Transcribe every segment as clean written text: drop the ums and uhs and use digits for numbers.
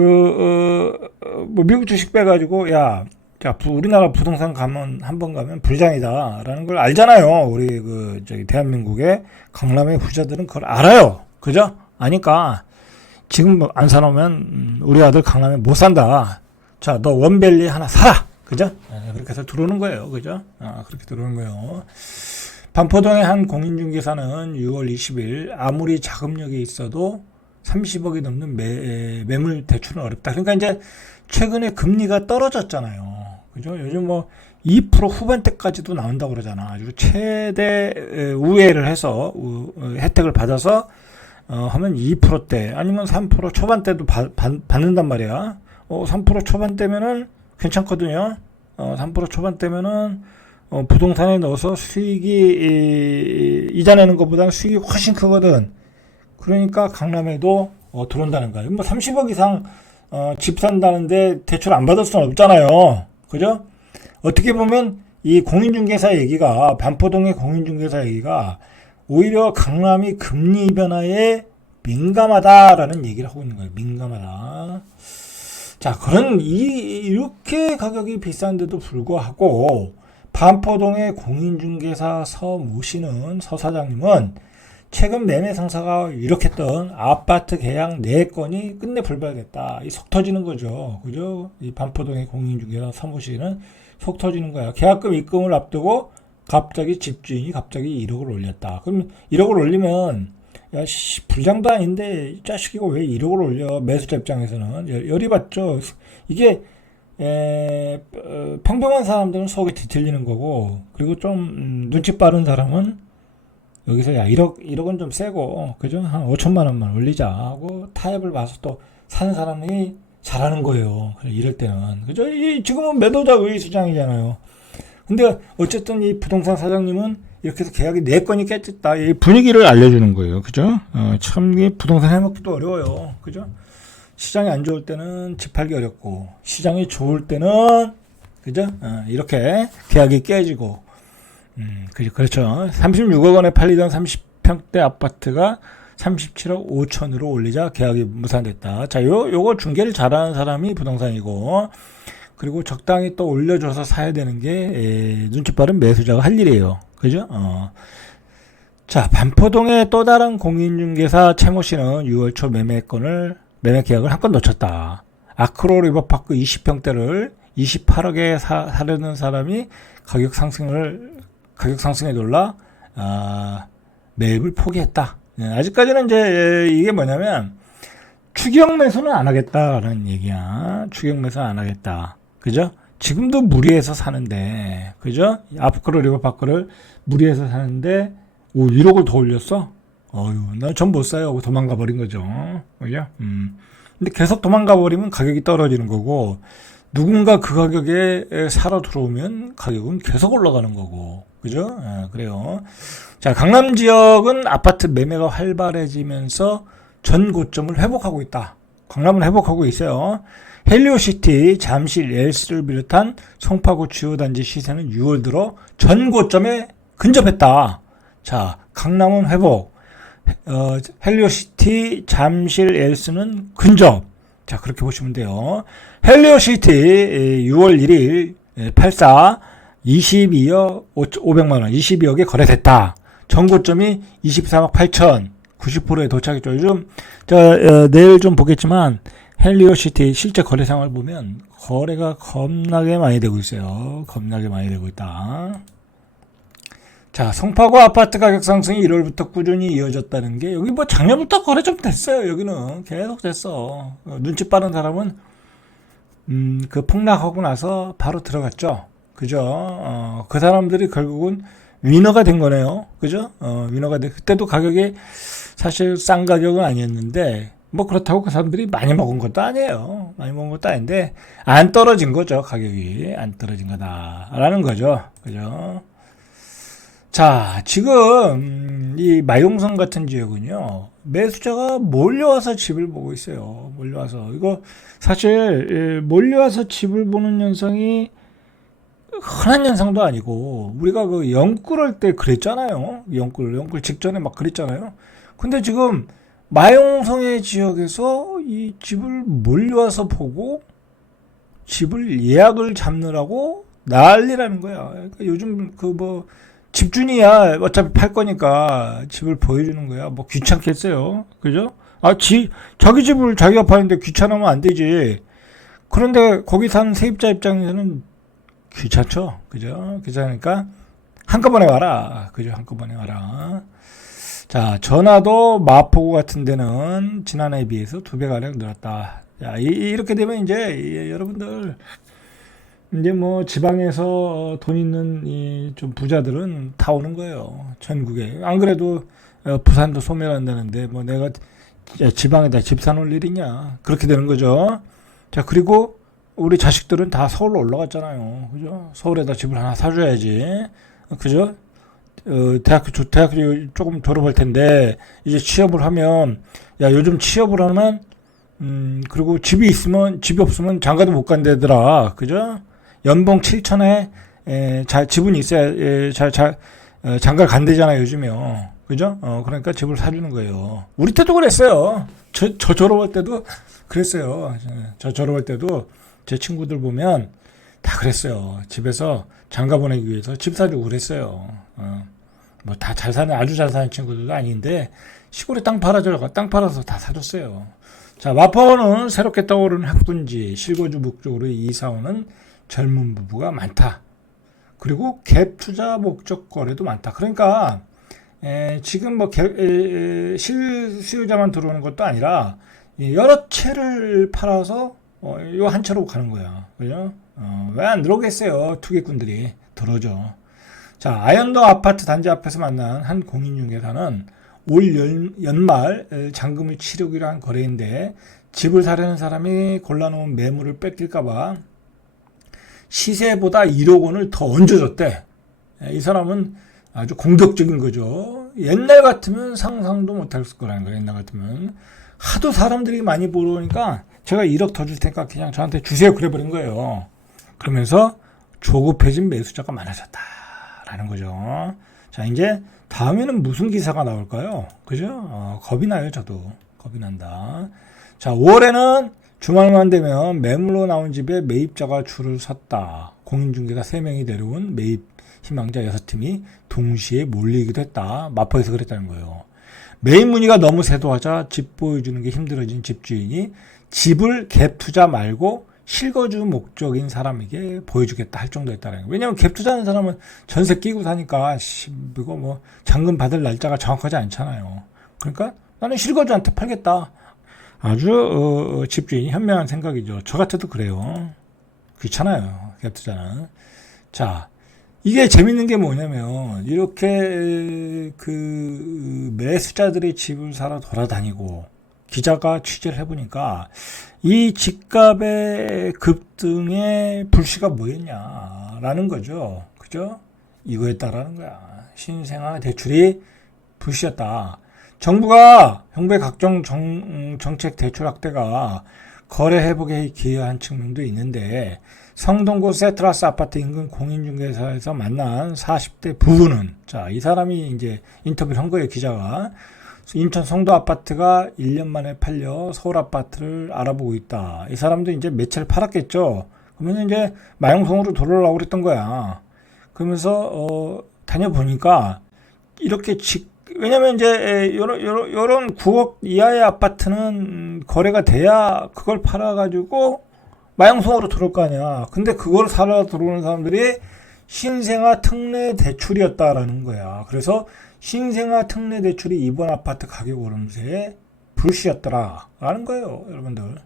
뭐 미국 주식 빼가지고 야 우리나라 부동산 한번 가면 불장이다라는 걸 알잖아요. 우리 저기 대한민국의 강남의 부자들은 그걸 알아요. 그죠? 아니까 지금 안 사놓으면 우리 아들 강남에 못 산다. 자, 너 원밸리 하나 사라. 그죠? 그렇게 해서 들어오는 거예요. 그죠? 그렇게 들어오는 거예요. 반포동의 한 공인중개사는 6월 20일 아무리 자금력이 있어도 30억이 넘는 매물 대출은 어렵다. 그러니까 이제 최근에 금리가 떨어졌잖아요. 그죠? 요즘 뭐 2% 후반대까지도 나온다고 그러잖아. 아주 최대 우회를 해서 혜택을 받아서 하면 2%대 아니면 3% 초반대도 받는단 말이야. 3% 초반대면은 괜찮거든요. 3% 초반대면은 부동산에 넣어서 수익이 이자 내는 것보다는 수익이 훨씬 크거든. 그러니까 강남에도 들어온다는 거예요. 뭐 30억 이상 집 산다는데 대출 안 받을 수는 없잖아요. 그죠? 어떻게 보면 이 공인중개사 얘기가 반포동의 공인중개사 얘기가 오히려 강남이 금리 변화에 민감하다라는 얘기를 하고 있는 거예요. 민감하다. 자, 이렇게 가격이 비싼데도 불구하고 반포동의 공인중개사 서모시는 서 사장님은 최근 매매 상사가 유력했던 아파트 계약 4건이 끝내 불발됐다. 이 속 터지는 거죠. 그죠? 이 반포동의 공인중개사 서모시는 속 터지는 거야. 계약금 입금을 앞두고 갑자기 집주인이 갑자기 1억을 올렸다. 그럼 1억을 올리면 야, 불장도 아닌데 이 자식이고 왜 1억을 올려? 매수자 입장에서는 열이 받죠. 이게 평범한 사람들은 속이 뒤틀리는 거고, 그리고 좀 눈치 빠른 사람은 여기서 야 1억은 좀 세고, 그죠? 한 5천만 원만 올리자 하고 타협을 봐서 또 사는 사람이 잘하는 거예요. 이럴 때는, 그죠? 지금은 매도자 의수장이잖아요. 근데 어쨌든 이 부동산 사장님은 이렇게 해서 계약이 4건이 깨졌다. 이 분위기를 알려주는 거예요. 그죠? 참, 이 부동산 해먹기도 어려워요. 그죠? 시장이 안 좋을 때는 집 팔기 어렵고, 시장이 좋을 때는, 그죠? 이렇게 계약이 깨지고, 그렇죠. 36억 원에 팔리던 30평대 아파트가 37억 5천으로 올리자 계약이 무산됐다. 자, 요거 중개를 잘하는 사람이 부동산이고, 그리고 적당히 또 올려줘서 사야 되는 게 눈치 빠른 매수자가 할 일이에요. 그죠? 자, 반포동의 또 다른 공인중개사 최모 씨는 6월 초 매매 계약을 한 건 놓쳤다. 아크로 리버파크 20평대를 28억에 사려는 사람이 가격 상승에 놀라 매입을 포기했다. 아직까지는 이제 이게 뭐냐면 추격 매수는 안 하겠다라는 얘기야. 추격 매수 안 하겠다. 그죠? 지금도 무리해서 사는데, 그죠? 아크로 리버파크를 무리해서 사는데 1억을 더 올렸어? 나 전 못 사요 하고 도망가 버린 거죠. 그죠? 근데 계속 도망가 버리면 가격이 떨어지는 거고, 누군가 그 가격에 사러 들어오면 가격은 계속 올라가는 거고, 그죠? 그래요. 자, 강남 지역은 아파트 매매가 활발해지면서 전 고점을 회복하고 있다. 강남은 회복하고 있어요. 헬리오시티, 잠실, 엘스를 비롯한 송파구 주요 단지 시세는 6월 들어 전 고점에 근접했다. 자, 강남은 회복, 헬리오시티, 잠실, 엘스는 근접. 자, 그렇게 보시면 돼요. 헬리오시티 6월 1일 84 22억 500만원 22억에 거래됐다. 전고점이 23억 8천 90%에 도착했죠. 요즘 내일 좀 보겠지만 헬리오시티 실제 거래 상황을 보면 거래가 겁나게 많이 되고 있어요. 겁나게 많이 되고 있다. 자, 송파구 아파트 가격 상승이 1월부터 꾸준히 이어졌다는 게, 여기 뭐 작년부터 거래 좀 됐어요. 여기는 계속 됐어. 눈치 빠른 사람은 그 폭락하고 나서 바로 들어갔죠. 그죠? 그 사람들이 결국은 위너가 된 거네요. 그죠? 위너가 그때도 가격이 사실 싼 가격은 아니었는데, 뭐 그렇다고 그 사람들이 많이 먹은 것도 아니에요. 많이 먹은 것도 아닌데, 안 떨어진 거죠. 가격이 안 떨어진 거다라는 거죠. 그죠? 자, 지금 이 마용성 같은 지역은요, 매수자가 몰려와서 집을 보고 있어요. 몰려와서. 이거 사실 몰려와서 집을 보는 현상이 흔한 현상도 아니고, 우리가 그 영끌할 때 그랬잖아요. 영끌 직전에 막 그랬잖아요. 근데 지금 마용성의 지역에서 이 집을 몰려와서 보고 집을 예약을 잡느라고 난리라는 거야. 그러니까 요즘 그 뭐 집주인이야 어차피 팔 거니까 집을 보여주는 거야. 뭐 귀찮겠어요, 그죠? 자기 집을 자기가 파는데 귀찮으면 안 되지. 그런데 거기 사는 세입자 입장에서는 귀찮죠, 그죠? 귀찮으니까 한꺼번에 와라, 그죠? 한꺼번에 와라. 자, 전화도 마포구 같은 데는 지난해에 비해서 2배가량 늘었다. 자, 이렇게 되면 이제 여러분들 이제 뭐 지방에서 돈 있는 이 좀 부자들은 다 오는 거예요. 전국에. 안 그래도 부산도 소멸한다는데 뭐 내가 지방에다 집 사놓을 일이냐. 그렇게 되는 거죠. 자, 그리고 우리 자식들은 다 서울로 올라갔잖아요. 그죠? 서울에다 집을 하나 사줘야지. 그죠? 대학교 조금 졸업할 텐데 이제 취업을 하면 야 요즘 취업을 하면 그리고 집이 없으면 장가도 못 간다더라. 그죠? 연봉 7천에 집은 있어야 장가 간대잖아요 요즘에요. 그죠? 그러니까 집을 사주는 거예요. 우리 때도 그랬어요. 저 졸업할 때도 그랬어요. 저 졸업할 때도 제 친구들 보면 다 그랬어요. 집에서 장가 보내기 위해서 집 사주고 그랬어요. 뭐 다 잘 사는 아주 잘 사는 친구들도 아닌데 시골에 땅 팔아서 다 사줬어요. 자, 마포는 새롭게 떠오르는 학군지 실거주 목적으로 이사 오는 젊은 부부가 많다. 그리고 갭 투자 목적 거래도 많다. 그러니까 지금 뭐 실수요자만 들어오는 것도 아니라 여러 채를 팔아서 요 한 채로 가는 거야. 그죠? 왜 안 들어오겠어요? 투기꾼들이 들어오죠. 자, 아현도 아파트 단지 앞에서 만난 한 공인중개사는 올 연말 잔금을 치르기로 한 거래인데 집을 사려는 사람이 골라놓은 매물을 뺏길까봐 시세보다 1억 원을 더 얹어줬대. 이 사람은 아주 공격적인 거죠. 옛날 같으면 상상도 못할 거라는 거예요. 옛날 같으면. 하도 사람들이 많이 보러 오니까 제가 1억 더 줄 테니까 그냥 저한테 주세요. 그래버린 거예요. 그러면서 조급해진 매수자가 많아졌다라는 거죠. 자, 이제 다음에는 무슨 기사가 나올까요? 그죠? 겁이 나요. 저도. 겁이 난다. 자, 5월에는 주말만 되면 매물로 나온 집에 매입자가 줄을 섰다. 공인중개사 3명이 데려온 매입 희망자 6팀이 동시에 몰리기도 했다. 마포에서 그랬다는 거예요. 매입 문의가 너무 세도하자 집 보여주는 게 힘들어진 집주인이 집을 갭 투자 말고 실거주 목적인 사람에게 보여주겠다 할 정도였다는 거예요. 왜냐하면 갭 투자하는 사람은 전세 끼고 사니까 이거 뭐 잔금 받을 날짜가 정확하지 않잖아요. 그러니까 나는 실거주한테 팔겠다. 아주 집주인이 현명한 생각이죠. 저 같아도 그래요. 귀찮아요. 갭 투자는. 자, 이게 재밌는 게 뭐냐면 이렇게 그 매수자들의 집을 사러 돌아다니고 기자가 취재를 해보니까 이 집값의 급등의 불씨가 뭐였냐라는 거죠. 그죠? 이거였다라는 거야. 신생아 대출이 불씨였다. 정부가 각종 정책 대출 확대가 거래 회복에 기여한 측면도 있는데 성동구 세트라스 아파트 인근 공인중개사에서 만난 40대 부부는 자, 이 사람이 이제 인터뷰를 한 거예요. 기자가. 인천 성도 아파트가 1년 만에 팔려 서울 아파트를 알아보고 있다. 이 사람도 이제 몇 채를 팔았겠죠. 그러면 이제 마용성으로 돌아오려고 그랬던 거야. 그러면서 다녀보니까 이렇게 왜냐면 이제 요런 9억 이하의 아파트는 거래가 돼야 그걸 팔아가지고 마용성으로 들어올 거 아니야. 근데 그걸 사러 들어오는 사람들이 신생아 특례 대출이었다라는 거야. 그래서 신생아 특례 대출이 이번 아파트 가격 오름세에 불씨였더라라는 거예요, 여러분들.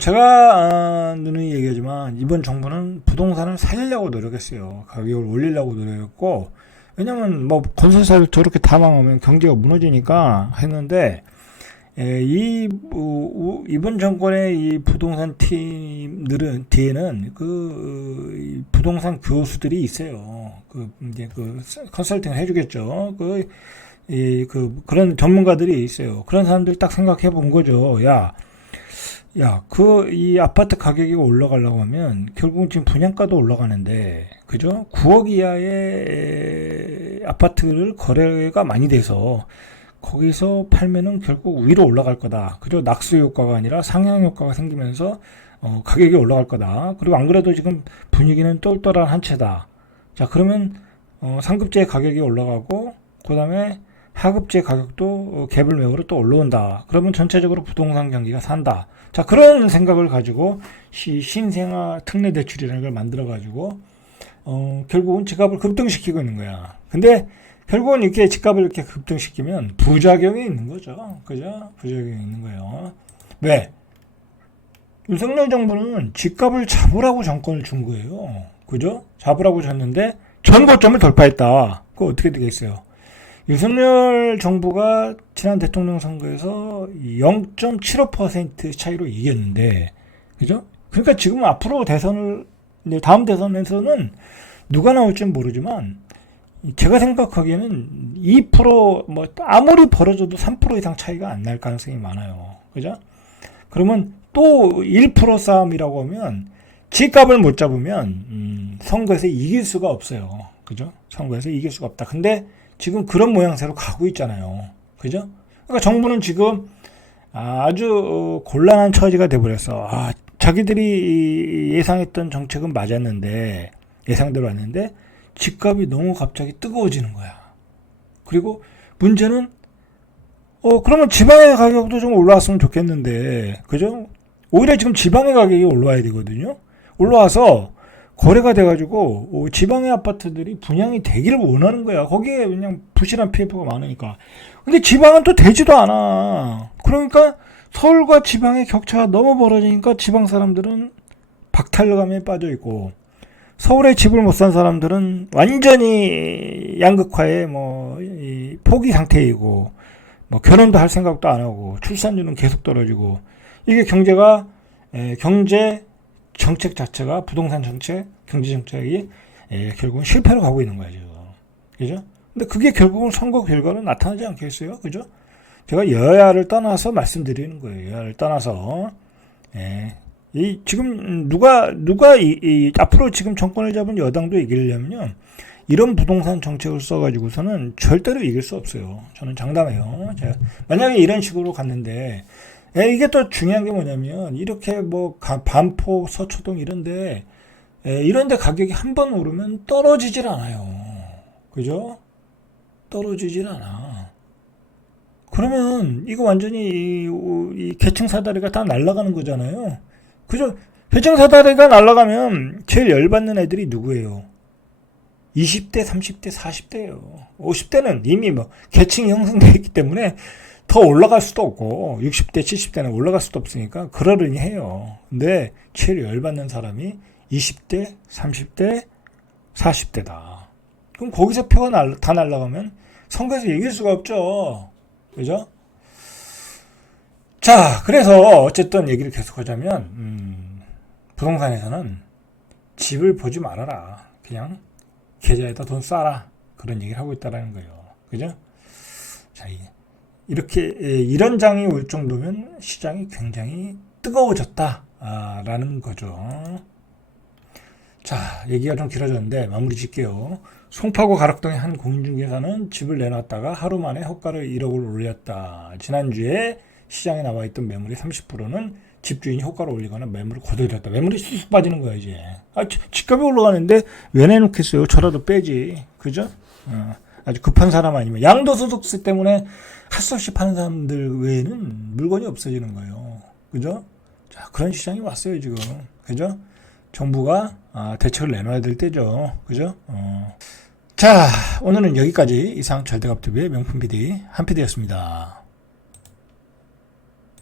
제가 누누이 얘기하지만 이번 정부는 부동산을 살리려고 노력했어요. 가격을 올리려고 노력했고, 왜냐면 뭐 건설사를 저렇게 다 망하면 경제가 무너지니까 했는데 이번 정권의 이 부동산 팀들은 뒤에는 그 부동산 교수들이 있어요. 이제 컨설팅을 해주겠죠. 그런 전문가들이 있어요. 그런 사람들 딱 생각해 본 거죠. 이 아파트 가격이 올라가려고 하면 결국은 지금 분양가도 올라가는데, 그죠? 9억 이하의 아파트를 거래가 많이 돼서 거기서 팔면은 결국 위로 올라갈 거다. 그죠? 낙수 효과가 아니라 상향 효과가 생기면서 가격이 올라갈 거다. 그리고 안 그래도 지금 분위기는 똘똘한 한 채다. 자, 그러면 상급제 가격이 올라가고 그 다음에 하급제 가격도 갭을 메우러 또 올라온다. 그러면 전체적으로 부동산 경기가 산다. 자, 그런 생각을 가지고 신생아 특례 대출이라는 걸 만들어 가지고 결국은 집값을 급등시키고 있는 거야. 근데 결국은 이렇게 집값을 이렇게 급등시키면 부작용이 있는 거죠. 그죠? 부작용이 있는 거예요. 왜? 윤석열 정부는 집값을 잡으라고 정권을 준 거예요. 그죠? 잡으라고 줬는데 전고점을 돌파했다. 그거 어떻게 되겠어요? 윤석열 정부가 지난 대통령 선거에서 0.75% 차이로 이겼는데, 그죠? 그러니까 지금 앞으로 다음 대선에서는 누가 나올지 모르지만, 제가 생각하기에는 2%, 아무리 벌어져도 3% 이상 차이가 안 날 가능성이 많아요. 그죠? 그러면 또 1% 싸움이라고 하면, 집값을 못 잡으면, 선거에서 이길 수가 없어요. 그죠? 선거에서 이길 수가 없다. 근데 지금 그런 모양새로 가고 있잖아요. 그죠? 그러니까 정부는 지금 아주 곤란한 처지가 돼버렸어. 자기들이 예상했던 정책은 맞았는데, 예상대로 왔는데, 집값이 너무 갑자기 뜨거워지는 거야. 그리고 문제는, 그러면 지방의 가격도 좀 올라왔으면 좋겠는데, 그죠? 오히려 지금 지방의 가격이 올라와야 되거든요. 올라와서 거래가 돼가지고 지방의 아파트들이 분양이 되기를 원하는 거야. 거기에 그냥 부실한 PF가 많으니까. 근데 지방은 또 되지도 않아. 그러니까 서울과 지방의 격차가 너무 벌어지니까 지방 사람들은 박탈감에 빠져 있고, 서울에 집을 못 산 사람들은 완전히 양극화에 포기 상태이고, 결혼도 할 생각도 안 하고, 출산율은 계속 떨어지고, 이게 경제 정책 자체가, 부동산 정책, 경제 정책이 결국은 실패로 가고 있는 거죠. 그죠? 근데 그게 결국은 선거 결과로 나타나지 않겠어요? 그죠? 제가 여야를 떠나서 말씀드리는 거예요. 여야를 떠나서. 지금 누가 앞으로 지금 정권을 잡은 여당도 이기려면요, 이런 부동산 정책을 써가지고서는 절대로 이길 수 없어요. 저는 장담해요. 만약에 이런 식으로 갔는데, 이게 또 중요한 게 뭐냐면, 이렇게 반포, 서초동 이런데 가격이 한 번 오르면 떨어지질 않아요. 그죠? 떨어지질 않아. 그러면 이거 완전히 이 계층 사다리가 다 날아가는 거잖아요. 그죠? 계층 사다리가 날아가면 제일 열받는 애들이 누구예요? 20대, 30대, 40대예요. 50대는 이미 계층이 형성되어 있기 때문에 더 올라갈 수도 없고, 60대, 70대는 올라갈 수도 없으니까 그러려니 해요. 근데 제일 열받는 사람이 20대, 30대, 40대다. 그럼 거기서 표가 다 날아가면 선거에서 이길 수가 없죠. 그죠? 자, 그래서 어쨌든 얘기를 계속하자면, 부동산에서는 집을 보지 말아라. 그냥 계좌에다 돈 쏴라. 그런 얘기를 하고 있다라는 거예요. 그죠? 자, 이렇게 이런 장이 올 정도면 시장이 굉장히 뜨거워졌다라는 거죠. 자, 얘기가 좀 길어졌는데 마무리 짓게요. 송파구 가락동의 한 공인중개사는 집을 내놨다가 하루 만에 호가를 1억을 올렸다. 지난주에 시장에 나와 있던 매물의 30%는 집주인이 호가를 올리거나 매물을 거둬들였다. 매물이 쑥 빠지는 거야 이제. 집값이 올라가는데 왜 내놓겠어요? 저라도 빼지. 그죠? 아주 급한 사람 아니면 양도소득세 때문에 할 수 없이 파는 사람들 외에는 물건이 없어지는 거예요. 그죠? 자, 그런 시장이 왔어요 지금. 그죠? 정부가 대책을 내놔야 될 때죠. 그죠? 자, 오늘은 여기까지. 이상 절대값TV의 명품 PD 한 PD였습니다.